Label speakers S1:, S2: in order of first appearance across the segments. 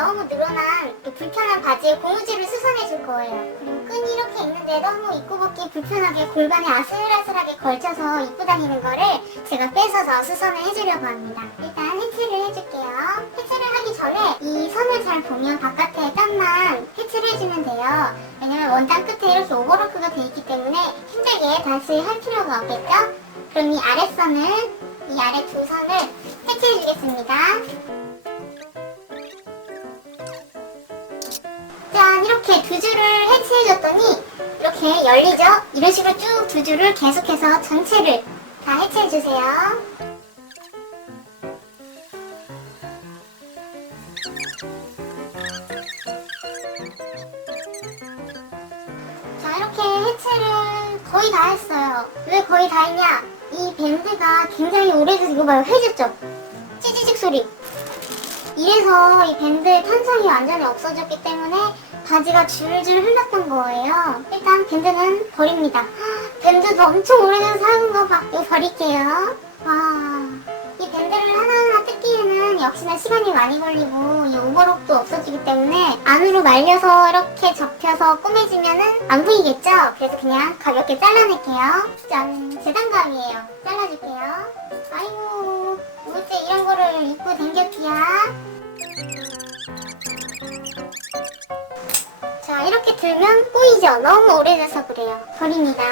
S1: 너무 늘어난 그 불편한 바지에 고무줄을 수선해 줄 거예요. 그리고 끈이 이렇게 있는데 너무 입고 벗기 불편하게 골반에 아슬아슬하게 걸쳐서 입고 다니는 거를 제가 뺏어서 수선을 해주려고 합니다. 일단 해체를 해줄게요. 해체를 하기 전에 이 선을 잘 보면 바깥에 땀만 해체를 해주면 돼요. 왜냐면 원단 끝에 이렇게 오버로크가 돼 있기 때문에 힘들게 다시 할 필요가 없겠죠? 그럼 이 아랫선을, 이 아래 두 선을 해체해 주겠습니다. 짠 이렇게 두 줄을 해체해줬더니 이렇게 열리죠? 이런 식으로 쭉 두 줄을 계속해서 전체를 다 해체해주세요. 자 이렇게 해체를 거의 다 했어요. 왜 거의 다 했냐? 이 밴드가 굉장히 오래돼서 이거 봐요 해졌죠? 찌지직 소리. 이래서 이 밴드의 탄성이 완전히 없어졌기 때문에 바지가 줄줄 흘렀던 거예요. 일단 밴드는 버립니다. 헉, 밴드도 엄청 오래돼서 사는 거 봐. 이거 버릴게요. 와, 이 밴드를 하나하나 뜯기에는 역시나 시간이 많이 걸리고 이 오버록도 없어지기 때문에 안으로 말려서 이렇게 접혀서 꾸며지면은 안 보이겠죠? 그래서 그냥 가볍게 잘라낼게요. 짠, 거를 입고 댕겼기야? 자 이렇게 들면 보이죠? 너무 오래돼서 그래요. 버립니다.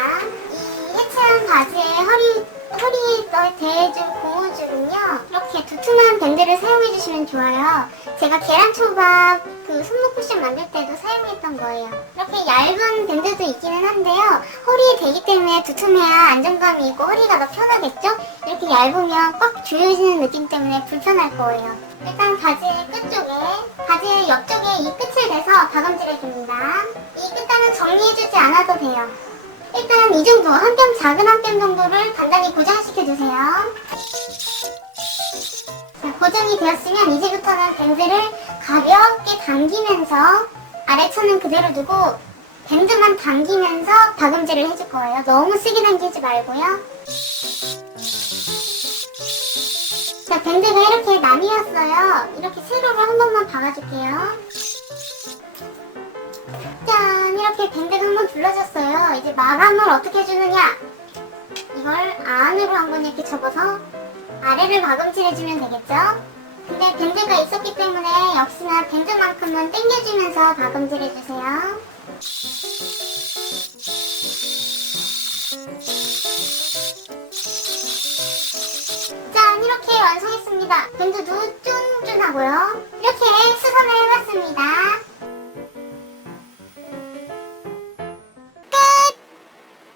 S1: 이 해체한 바지에 허리 허리에 대해줄 고무줄은요 이렇게 두툼한 밴드를 사용해 주시면 좋아요. 제가 계란 초밥 그 손목 쿠션 만들 때도 사용 했던 거예요. 이렇게 얇은 밴드도 있기는 한데요. 허리에 대기 때문에 두툼해야 안정감이 있고 허리가 더 편하겠죠? 이렇게 얇으면 꽉 조여지는 느낌 때문에 불편할 거예요. 일단 바지의 끝쪽에, 바지의 옆쪽에 이 끝을 대서 다감질해 줍니다. 이 끝단은 정리해주지 않아도 돼요. 일단 이 정도, 한 뼘 작은 한 뼘 정도를 단단히 고정시켜 주세요. 자, 고정이 되었으면 이제부터는 밴드를 가볍게 당기면서 아래 천은 그대로 두고 밴드만 당기면서 다금질을 해줄 거예요. 너무 세게 당기지 말고요. 자, 밴드가 이렇게 나뉘었어요. 이렇게 세로로 한 번만 박아줄게요. 짠! 이렇게 밴드가 한 번 둘러졌어요. 이제 마감을 어떻게 해주느냐? 이걸 안으로 한 번 이렇게 접어서 아래를 마감질해주면 되겠죠? 근데 밴드가 있었기 때문에 역시나 밴드만큼은 당겨주면서 마감질해주세요. 짠! 이렇게 완성했습니다. 밴드도 쫀쫀하고요. 이렇게 수선을 해봤습니다.